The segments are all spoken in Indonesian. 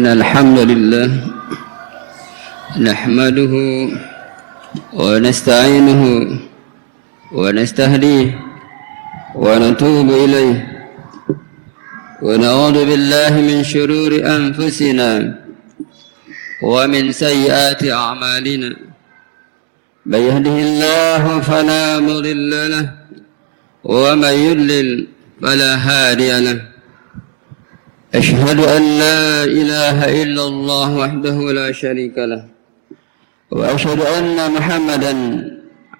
إن الحمد لله نحمده ونستعينه ونستهديه ونتوب إليه ونعوذ بالله من شرور أنفسنا ومن سيئات أعمالنا من يهده الله فلا مضل له ومن يضلل فلا هادي له أشهد أن لا إله إلا الله وحده لا شريك له وأشهد أن محمدا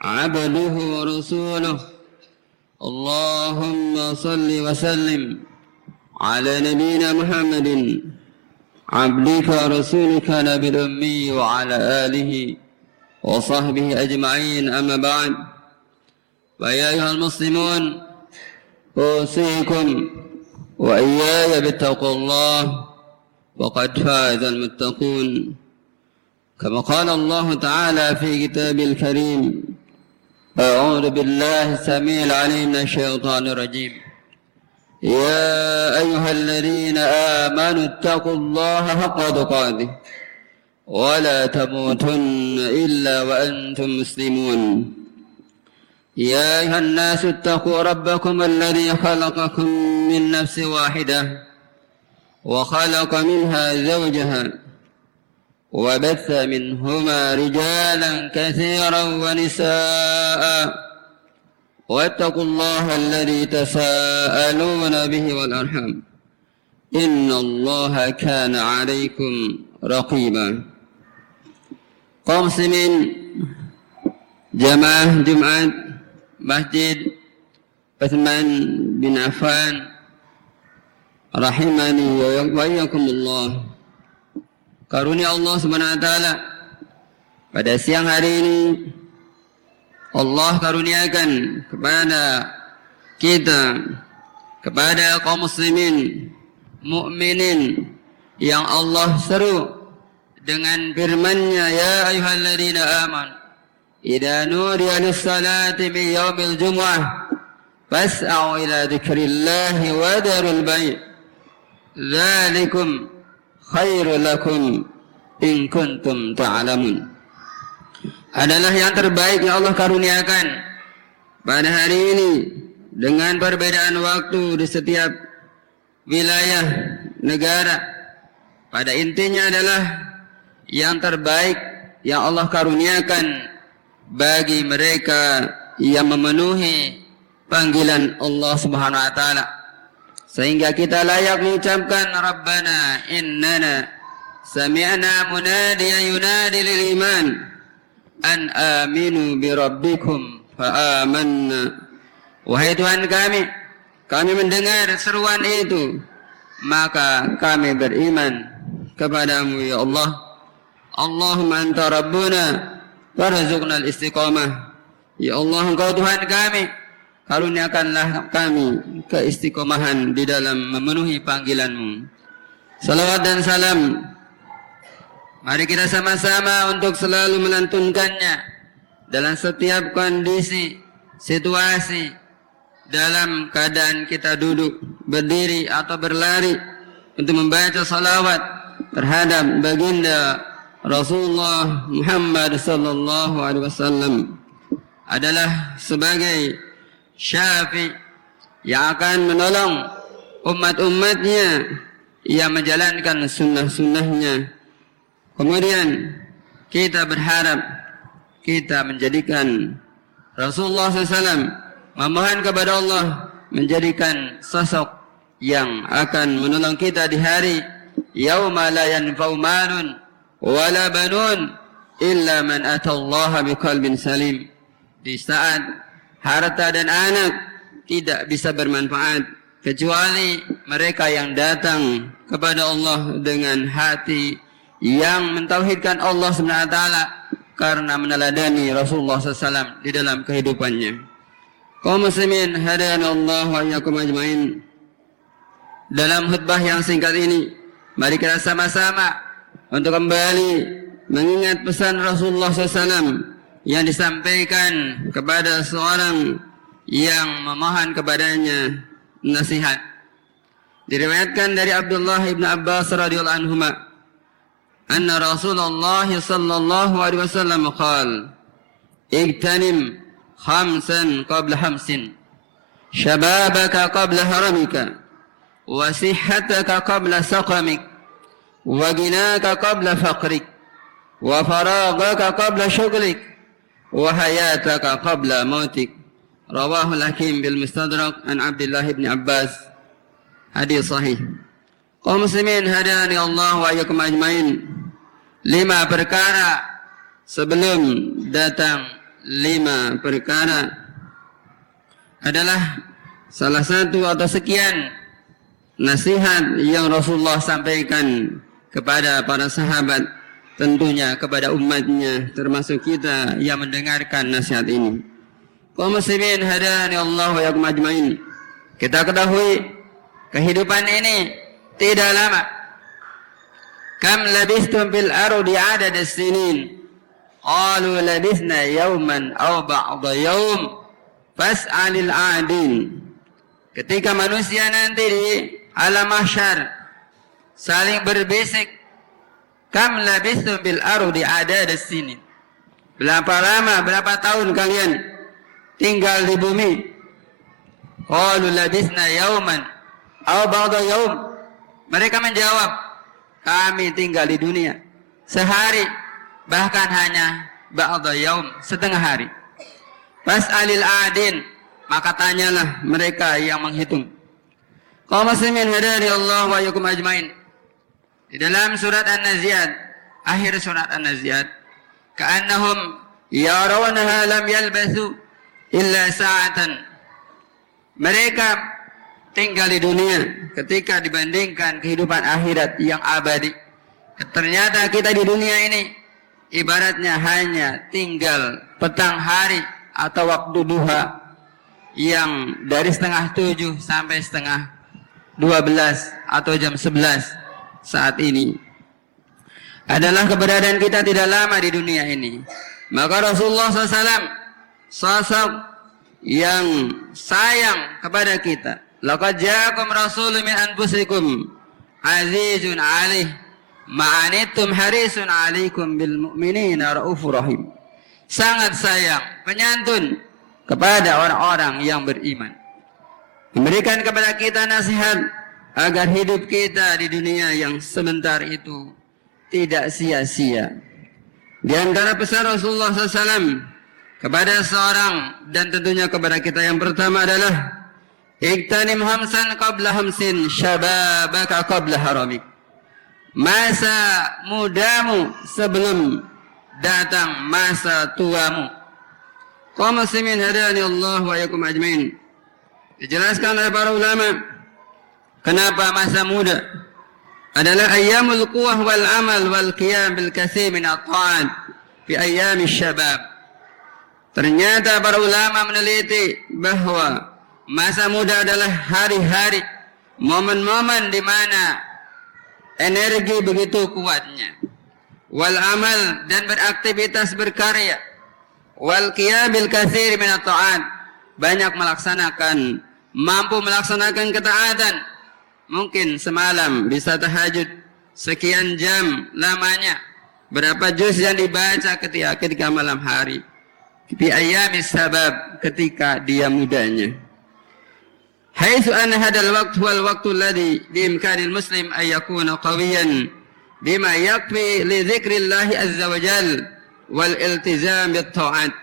عبده ورسوله اللهم صل وسلم على نبينا محمد عبدك ورسولك نبي الأمي وعلى آله وصحبه أجمعين أما بعد فيا أيها المسلمون أوصيكم وإياي باتقوا الله وقد فاز المتقون كما قال الله تعالى في كتابه الكريم أعوذ بالله السميع العليم من الشيطان الرجيم يا أيها الذين آمنوا اتقوا الله حق تقاته ولا تموتن إلا وأنتم مسلمون يا أيها الناس اتقوا ربكم الذي خلقكم من نفس واحدة وخلق منها زوجها وبث منهما رجالا كثيرا ونساء واتقوا الله الذي تساءلون به والأرحام إن الله كان عليكم رقيبا. Kaum muslimin jamaah Jumat Masjid Utsman bin Affan rahimani wa iyyakumullah. Karunia Allah Subhanahu wa taala pada siang hari ini Allah karuniakan kepada kita, kepada kaum muslimin mukminin yang Allah seru dengan firman-Nya, ya ayyuhalladzina amanu idza nudiya lis-salati min yaumil jumu'ah fas'au ila dzikrillahi wa dharul bai' dzalikum khairul lakum in kuntum ta'lamun. Adalah yang terbaik yang Allah karuniakan pada hari ini dengan perbedaan waktu di setiap wilayah negara. Pada intinya adalah yang terbaik yang Allah karuniakan bagi mereka yang memenuhi panggilan Allah Subhanahu wa taala, sehingga kita layak mengucapkan Rabbana innana sami'na munadiyan yunadi lil iman an aminu bi rabbikum fa amanna. Wahai Tuhan kami mendengar seruan itu, maka kami beriman kepadamu ya Allah. Allahumma anta rabbuna warzuqna al-istiqamah. Ya Allah, Engkau Tuhan kami, karuniakanlah kami keistiqomahan di dalam memenuhi panggilan-Mu. Salawat dan salam, mari kita sama-sama untuk selalu melantunkannya dalam setiap kondisi, situasi, dalam keadaan kita duduk, berdiri atau berlari, untuk membaca salawat terhadap baginda Rasulullah Muhammad sallallahu alaihi wasallam adalah sebagai syafi yang akan menolong umat-umatnya yang menjalankan sunnah-sunnahnya. Kemudian kita berharap kita menjadikan Rasulullah SAW, memohon kepada Allah menjadikan sosok yang akan menolong kita di hari yauma la yanfa'u malun wala banun illa man atallaha biqalbin salim. Di saat harta dan anak tidak bisa bermanfaat kecuali mereka yang datang kepada Allah dengan hati yang mentauhidkan Allah Subhanahu wa taala karena meneladani Rasulullah SAW di dalam kehidupannya. Kaum muslimin hadanallahu wa iyyakum ajmain. Dalam khutbah yang singkat ini, mari kita sama-sama untuk kembali mengingat pesan Rasulullah SAW yang disampaikan kepada seorang yang memohon kepadanya nasihat. Diriwayatkan dari Abdullah ibn Abbas radhiyallahu anhuma anna Rasulullah sallallahu alaihi wasallam qala igtanim khamsan qabla khamsin syababaka qabla haramika wa sihhataka qabla saqamik wa ginaka qabla faqrik wa faragaka qabla syughlik wa hayataka qabla mautik. Rawahu al-Hakim bil Mustadrak an Abdullah bin Abbas. Hadis sahih. Kaum muslimin hadani Allah wa iyyakum ajmain. 5 perkara sebelum datang 5 perkara adalah salah satu atau sekian nasihat yang Rasulullah sampaikan kepada para sahabat, tentunya kepada umatnya, termasuk kita yang mendengarkan nasihat ini. Kaum muslimin hadani Allah wa iyyakum ajmain. Kita ketahui kehidupan ini tidak lama. Kam labistum fil ardi adad as-sinin? Qalu labisna yawman aw ba'da yawm fas'alil 'adin. Ketika manusia nanti di alam mahsyar saling berbisik, kam labistum fil ardi adad as-sinin? Berapa lama, berapa tahun kalian tinggal di bumi? Qalu labisna yawman aw ba'da yawm. Mereka menjawab, kami tinggal di dunia sehari, bahkan hanya ba'da yawm, setengah hari. Fas'alil adin, maka tanyalah mereka yang menghitung. Kaum muslimin hadani Allah wa iyyakum ajmain. Di dalam surat An-Nazi'at, akhir surat An-Nazi'at, ka'annahum yarawnaha lam yalbasu illa sa'atan. Mereka tinggal di dunia ketika dibandingkan kehidupan akhirat yang abadi. Ternyata kita di dunia ini ibaratnya hanya tinggal petang hari atau waktu duha yang dari setengah 7 sampai setengah 12 atau jam 11 saat ini. Adalah keberadaan kita tidak lama di dunia ini. Maka Rasulullah SAW sosok yang sayang kepada kita. Laqad ja'akum rasulun min anfusikum azizun 'alaihi ma anittum harisun 'alaikum bil mu'minina raufur rahim. Sangat sayang, penyantun kepada orang-orang yang beriman. Memberikan kepada kita nasihat agar hidup kita di dunia yang sebentar itu tidak sia-sia. Di antara pesan Rasulullah SAW kepada seorang dan tentunya kepada kita yang pertama adalah iktanim hamsan qabla hamsin syababaka qabla haramik. Masa mudamu sebelum datang masa tuamu. Kaum muslimin hadani Allah wa iyyakum ajmain. Dijelaskan oleh para ulama kenapa masa muda adalah ayyamul quwwah wal amal wal qiyam bil katsir min at-ta'at fi ayyamish syabab. Ternyata para ulama meneliti bahwa masa muda adalah hari-hari, momen-momen di mana energi begitu kuatnya. Wal amal, dan beraktivitas berkarya. Wal qiyabil katsir min at-ta'at, banyak melaksanakan, mampu melaksanakan ketaatan. Mungkin semalam bisa tahajud sekian jam lamanya. Berapa juz yang dibaca ketika malam hari. Fi ayyamis sabab, ketika dia mudanya. Haitsu anna hadzal waqt huwal waqtu alladhi bi imkanil muslim ay yakuna qawiyan bima yakfi li dzikrillah azza wa jal wal iltizam bit ta'at.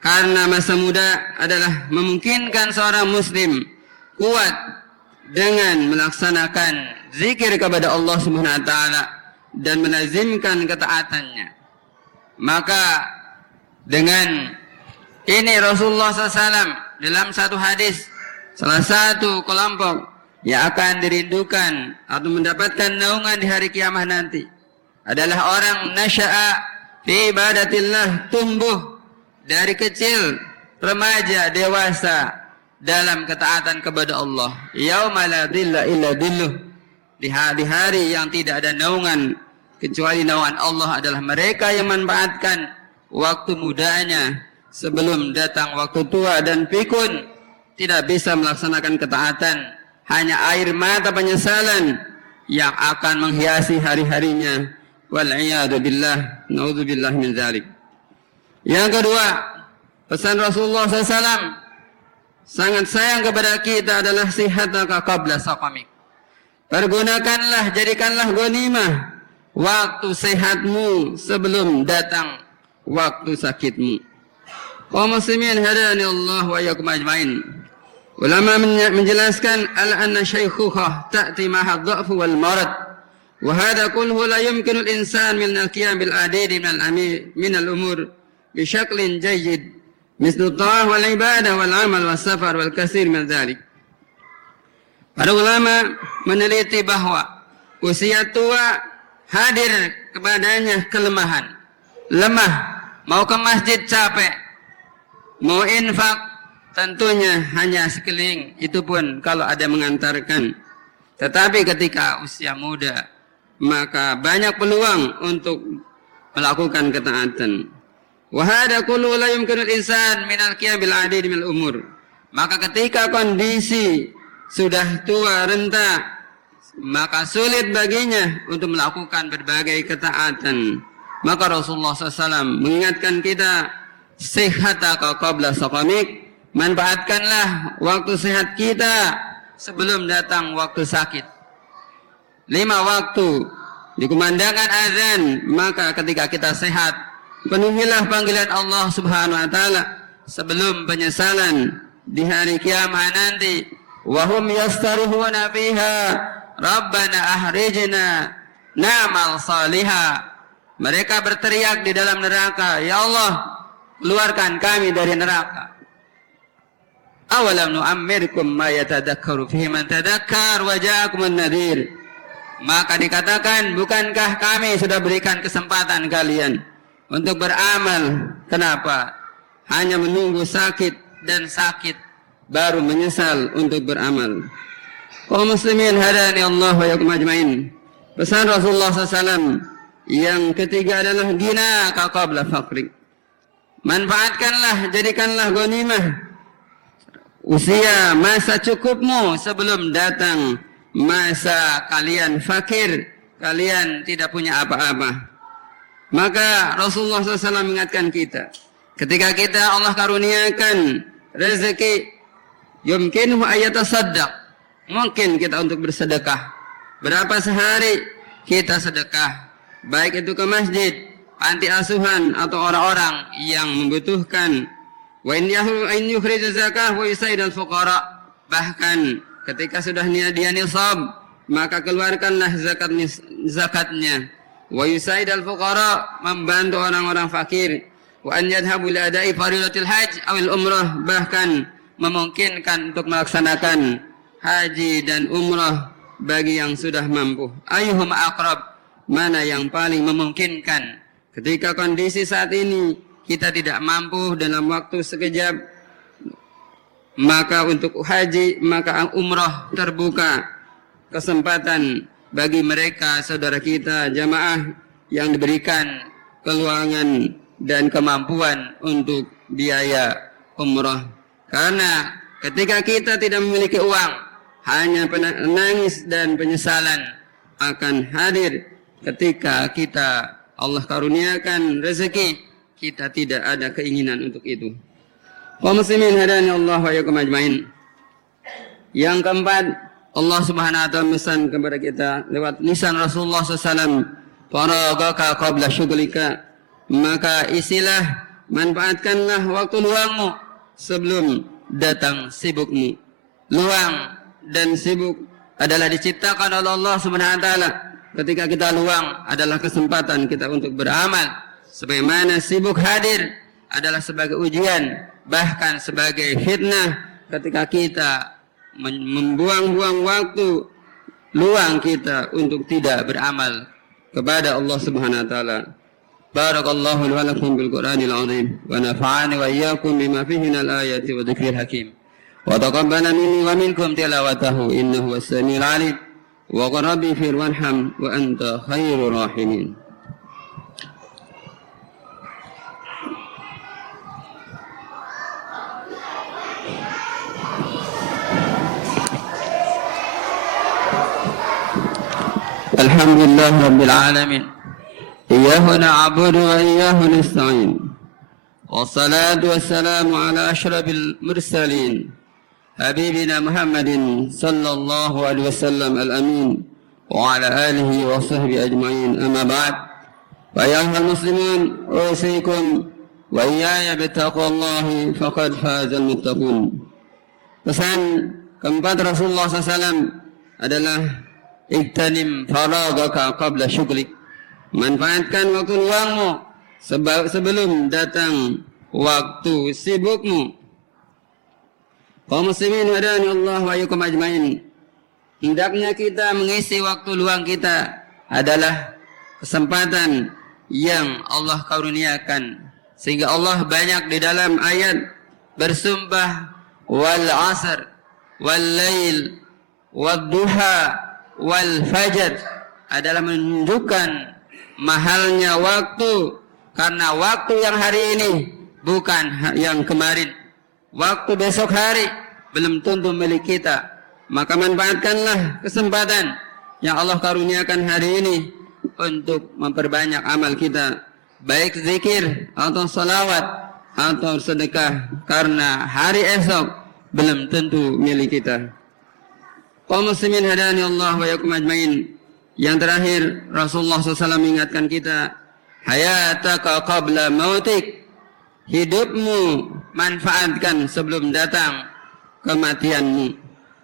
Karena masa muda adalah memungkinkan seorang muslim kuat dengan melaksanakan zikir kepada Allah Subhanahu wa taala dan melazimkan ketaatannya. Maka dengan ini Rasulullah SAW dalam satu hadis, salah satu kelompok yang akan dirindukan atau mendapatkan naungan di hari kiamat nanti adalah orang nasya'a fi ibadatillah, tumbuh dari kecil, remaja, dewasa dalam ketaatan kepada Allah. Yauma la dhilla illa dhilluh, di hari yang tidak ada naungan kecuali naungan Allah adalah mereka yang memanfaatkan waktu mudanya sebelum datang waktu tua dan pikun tidak bisa melaksanakan ketaatan, hanya air mata penyesalan yang akan menghiasi hari-harinya Wal'iyadu billah, na'udzubillah min dzalik. Yang kedua, pesan Rasulullah SAW sangat sayang kepada kita adalah sihataka qabla saqamik. Pergunakanlah, jadikanlah ghanimah waktu sehatmu sebelum datang waktu sakitmu. Kaum muslimin hadani Allah wa iyyakum ajmain. Ulama menjelaskan anna syaikhukhah ta'ti ma'a dha'f wal marad. Wa hadha kulluhu la yumkinu al-insan min al-qiyam bil adid min al-umur bi syaklin jayyid mislu ta'ah wal ibadah wal amal was safar wal katsir min dzalik. Para ulama meneliti bahwa usia tua hadir kepadanya kelemahan, lemah, mau ke masjid capek, mau infak tentunya hanya sekeliling, itu pun kalau ada mengantarkan. Tetapi ketika usia muda, maka banyak peluang untuk melakukan ketaatan. Wa hada kullu la yumkinu al-insan min al-qiyam bil adid min al-umur. Maka ketika kondisi sudah tua renta, maka sulit baginya untuk melakukan berbagai ketaatan. Maka Rasulullah SAW mengingatkan kita, sihataka qabla saqamik, manfaatkanlah waktu sehat kita sebelum datang waktu sakit. 5 waktu dikumandangkan azan, maka ketika kita sehat, penuhilah panggilan Allah Subhanahu wa taala sebelum penyesalan di hari kiamat nanti. Wa hum yastarihuna fiha Rabbana ahrijna na'mal salihah. Mereka berteriak di dalam neraka, ya Allah, keluarkan kami dari neraka. Awalam nu'ammirkum ma yatadakkaru fihi man tadakkar wa ja'akumun nadhir. Maka dikatakan, bukankah kami sudah berikan kesempatan kalian untuk beramal? Kenapa? Hanya menunggu sakit dan sakit baru menyesal untuk beramal. Kaum muslimin hadani Allah wa iyyakum ajmain. Pesan Rasulullah SAW yang ketiga adalah gina ka qabla faqri. Manfaatkanlah, jadikanlah ghanimah usia masa cukupmu sebelum datang masa kalian fakir, kalian tidak punya apa-apa. Maka Rasulullah SAW mengingatkan kita, ketika kita Allah karuniakan rezeki, yumkinuhu ayatasaddaq, mungkin kita untuk bersedekah. Berapa sehari kita sedekah, baik itu ke masjid, panti asuhan, atau orang-orang yang membutuhkan. Wa in yukhrij zakah wa yusaid al-fuqara. Bahkan ketika sudah dia nisab, maka keluarkanlah zakatnya. Wa yusaid al-fuqara, membantu orang-orang fakir. Wa an yadhhabu li ada'i faridatil hajj aw al-umrah, bahkan memungkinkan untuk melaksanakan haji dan umrah bagi yang sudah mampu. Ayyuhum aqrab, mana yang paling memungkinkan. Ketika kondisi saat ini kita tidak mampu dalam waktu sekejap, maka untuk haji, maka umrah terbuka kesempatan bagi mereka saudara kita jamaah yang diberikan keluangan dan kemampuan untuk biaya umrah. Karena ketika kita tidak memiliki uang, hanya penangis dan penyesalan akan hadir ketika kita Allah karuniakan rezeki, kita tidak ada keinginan untuk itu. Kaum muslimin hadani Allah wa iyyakum ajmain. Yang keempat, Allah Subhanahu wa taala memesan kepada kita lewat lisan Rasulullah SAW, faragaka qabla syughlika, maka isilah, manfaatkanlah waktu luangmu sebelum datang sibukmu. Luang dan sibuk adalah diciptakan oleh Allah Subhanahu wa taala. Ketika kita luang adalah kesempatan kita untuk beramal. Sebagaimana sibuk hadir adalah sebagai ujian, bahkan sebagai fitnah ketika kita membuang-buang waktu luang kita untuk tidak beramal kepada Allah Subhanahu wa taala. Barakallahu li wa lakum bil Qur'anil azim wa nafa'ani wa iyyakum bima fihi minal ayati wa dzikril hakim. Wa taqabbala minni wa minkum tilawatahu innahu was-sami'ul 'alim. Wa qul rabbi fir warham wa anta khairur rahimin. Alhamdulillah rabbil alamin. إياه نعبد وإياه نستعين والصلاة والسلام على أشرف المرسلين حبيبنا محمد صلى الله عليه وسلم الأمين وعلى آله وصحبه أجمعين أما بعد فأيها المسلمون أوصيكم وإياي بتقوى الله فقد فاز المتقون. Pesan keempat Rasulullah SAW adalah iktanim faragaka qabla syuglik. Manfaatkan waktu luangmu sebelum datang waktu sibukmu. Kaum muslimin hadani Allah wa iyyakum ajmain. Hendaknya kita mengisi waktu luang kita adalah kesempatan yang Allah karuniakan, sehingga Allah banyak di dalam ayat bersumpah wal asr wal lail wad duha wal fajr, adalah menunjukkan mahalnya waktu, karena waktu yang hari ini bukan yang kemarin. Waktu besok hari belum tentu milik kita. Maka manfaatkanlah kesempatan yang Allah karuniakan hari ini untuk memperbanyak amal kita, baik zikir atau salawat atau sedekah, karena hari esok belum tentu milik kita. Kaum muslimin hadani Allah wa iyyakum ajmain. Yang terakhir, Rasulullah SAW mengingatkan kita, hayataka qabla mautik. Hidupmu manfaatkan sebelum datang kematianmu.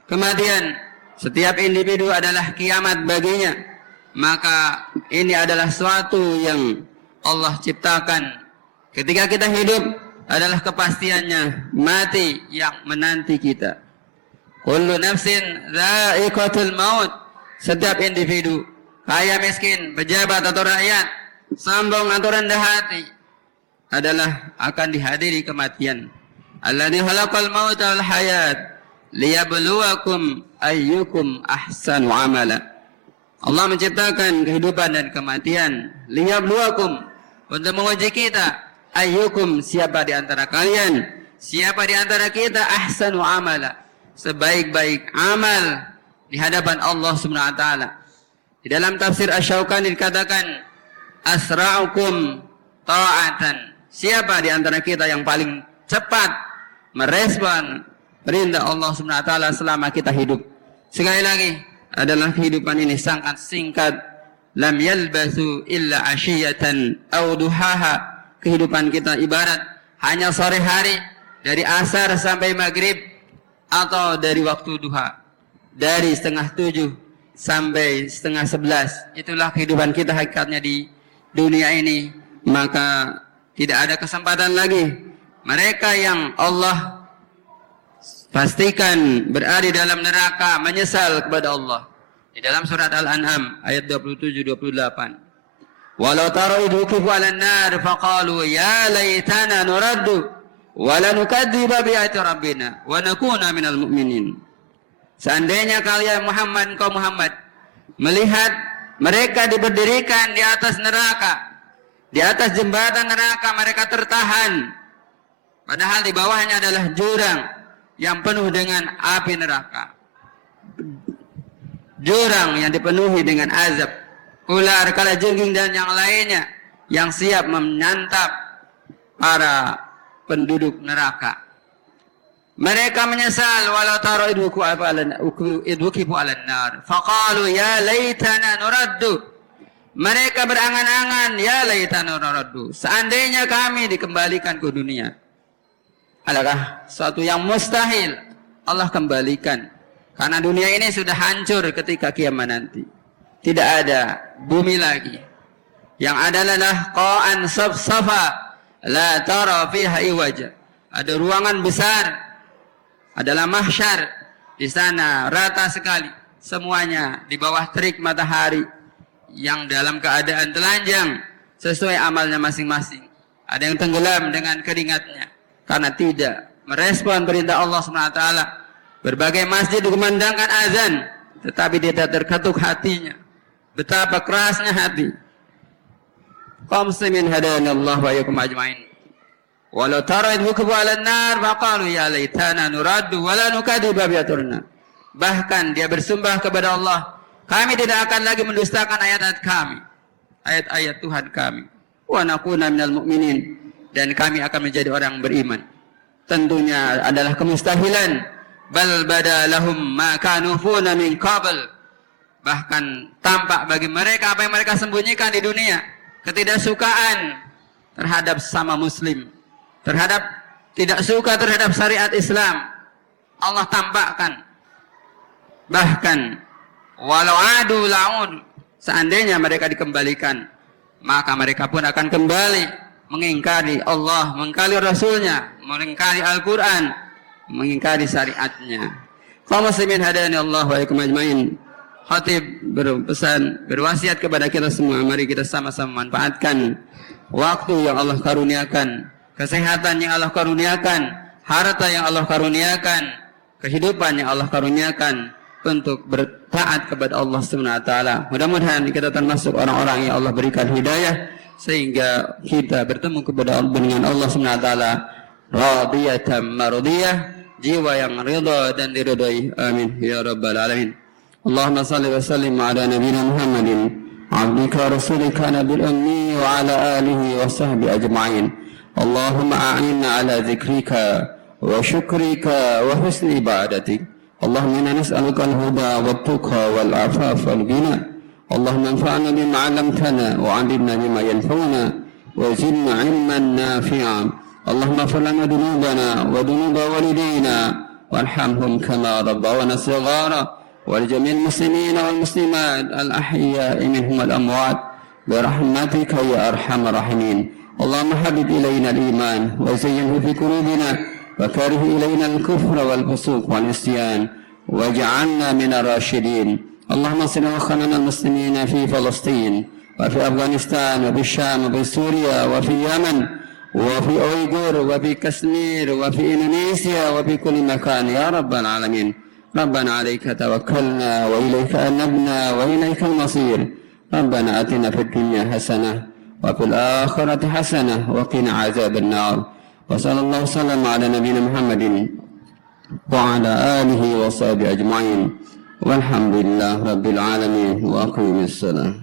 Kematian setiap individu adalah kiamat baginya. Maka ini adalah suatu yang Allah ciptakan. Ketika kita hidup adalah kepastiannya mati yang menanti kita. Kullu nafsin dha'iqatul maut. Setiap individu, kaya miskin, pejabat atau rakyat, sombong atau rendah hati, adalah akan dihadiri kematian. Alladzi khalaqal mauta wal hayat liyabluwakum ayyukum ahsanu amala. Allah menciptakan kehidupan dan kematian liyabluwakum, untuk menguji kita. Ayyukum, siapa di antara kalian, siapa di antara kita ahsanu amala, sebaik-baik amal di hadapan Allah Subhanahu wa taala. Di dalam tafsir Asy-Syaukani dikatakan asra'ukum ta'atan, siapa di antara kita yang paling cepat merespon perintah Allah Subhanahu wa taala selama kita hidup. Sekali lagi, adalah kehidupan ini sangat singkat. Lam yalbasu illa ashiyatan aw duhaha. Kehidupan kita ibarat hanya sore hari, dari asar sampai maghrib, atau dari waktu duha, dari 6:30 sampai 10:30. Itulah kehidupan kita hakikatnya di dunia ini. Maka tidak ada kesempatan lagi. Mereka yang Allah pastikan berada dalam neraka menyesal kepada Allah. Di dalam surat Al-An'am ayat 27-28. Walau tara idh wuqifu 'alan nar faqalu ya laitana nuraddu wa la nukadziba bi ayati rabbina wa nakuna minal mu'minin. Seandainya kalian Muhammad, kaum Muhammad, melihat mereka diberdirikan di atas neraka, di atas jembatan neraka, mereka tertahan, padahal di bawahnya adalah jurang yang penuh dengan api neraka, jurang yang dipenuhi dengan azab, ular, kalajengking dan yang lainnya yang siap menyantap para penduduk neraka. Mereka menyesal walau tara idhukifu 'alan nar faqalu ya laitana nuraddu. Mereka berangan-angan, ya laitana nuraddu, seandainya kami dikembalikan ke dunia. Adakah suatu yang mustahil Allah kembalikan? Karena dunia ini sudah hancur ketika kiamat nanti. Tidak ada bumi lagi. Yang ada adalah qa'an safsafa la tara fiha iwaja. Ada ruangan besar, adalah mahsyar. Di sana rata sekali, semuanya di bawah terik matahari, yang dalam keadaan telanjang sesuai amalnya masing-masing. Ada yang tenggelam dengan keringatnya karena tidak merespon perintah Allah SWT. Berbagai masjid dikumandangkan azan, tetapi tidak terketuk hatinya. Betapa kerasnya hati. Kaum muslimin hadani Allah wa iyyakum ajmain. Walau tara idh wuqifu 'alan nar faqalu ya laitana nuraddu wa la nukadziba bi ayatina. Bahkan dia bersumpah kepada Allah, kami tidak akan lagi mendustakan ayat-ayat kami. ayat-ayat Tuhan kami. Wa nakuna minal mu'minin, dan kami akan menjadi orang beriman. Tentunya adalah kemustahilan. Bal bada lahum ma kanu funa min qabl. Bahkan tampak bagi mereka apa yang mereka sembunyikan di dunia, ketidaksukaan terhadap sama muslim, terhadap tidak suka terhadap syariat Islam, Allah tampakkan. Bahkan walau adu laun, seandainya mereka dikembalikan, maka mereka pun akan kembali mengingkari Allah, mengingkari Rasulnya, mengingkari Al-Quran, mengingkari syariatnya. Kaum muslimin hadani Allah wa ikum ajmain. Khatib berpesan, berwasiat kepada kita semua, mari kita sama-sama manfaatkan waktu yang Allah karuniakan, kesehatan yang Allah karuniakan, harta yang Allah karuniakan, kehidupan yang Allah karuniakan untuk bertaat kepada Allah Subhanahu wa taala. Mudah-mudahan kita termasuk orang-orang yang Allah berikan hidayah sehingga kita bertemu kepada dengan Allah Subhanahu wa taala radiyatan mardiyah, jiwa yang ridha dan diridhai. Amin ya rabbal alamin. Allahumma salli wa sallim ala nabiyyina Muhammadin abdika rasulika nabil ummi wa ala alihi wa sahbihi ajma'in. Allahumma a'inna ala dhikrika wa syukrika wa husni ibadatik. Allahumma inna nas'aluka al-huda wa tuqa wal afaf wal ghina. Allahumma anfa'na bima 'allamtana wa 'allimna bima yanfa'una wa zidna 'ilman nafi'a. Allahumma ighfir lana dhunubana wa dhunuba walidayna warhamhum kama rabbawna shighara. ولجميع المسلمين والمسلمات الأحياء منهم والأموات برحمتك يا أرحم الراحمين. اللهم حبب إلينا الإيمان وزينه في قلوبنا وكره إلينا الكفر والفسوق والعصيان واجعلنا من الراشدين. اللهم انصر أخواننا المسلمين في فلسطين وفي أفغانستان وفي الشام وفي سوريا وفي اليمن وفي أويغور وفي كشمير وفي إندونيسيا وفي كل مكان يا رب العالمين. ربنا عليك توكلنا وإليك أنبنا وإليك المصير. ربنا آتنا في الدنيا حسنة وفي الآخرة حسنة وقنا عذاب النار. وصلى الله وسلم على نبينا محمد وعلى آله وصحبه أجمعين والحمد لله رب العالمين وأقم الصلاة.